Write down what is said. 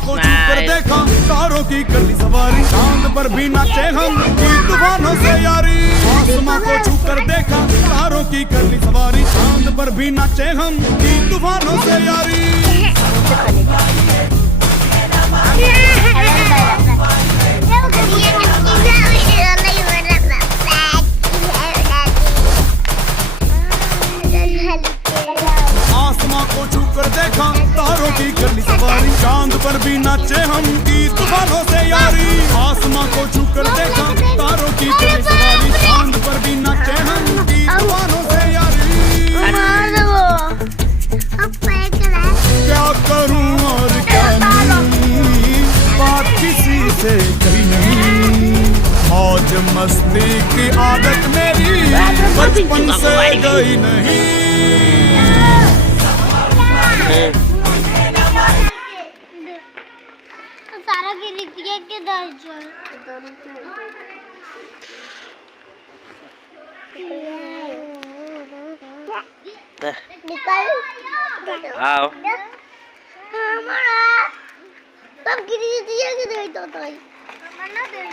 को छू कर देखा तारों की कर ली सवारी, चांद पर भी नाचे हम की तूफानों से यारी। आसमां को छू कर देखा तारों की कर ली सवारी, चांद पर भी नाचे हम की तूफानों से यारी। आसमां को छू कर देखा तारों की कर ली सवारी, चांद पर भी नाचे हम की तूफानों से यारी। आसमां को छू कर देखा तारों की कर ली सवारी, चांद पर भी नाचे हम की तूफानों से यारी। क्या करूं और क्या नहीं, बात किसी से कही नहीं। मौज मस्ती की आदत मेरी बचपन से गई नहीं। सारा गिर दिया के दर्जन निकल आओ हमारा सब गिर दिया के दे तो मना दे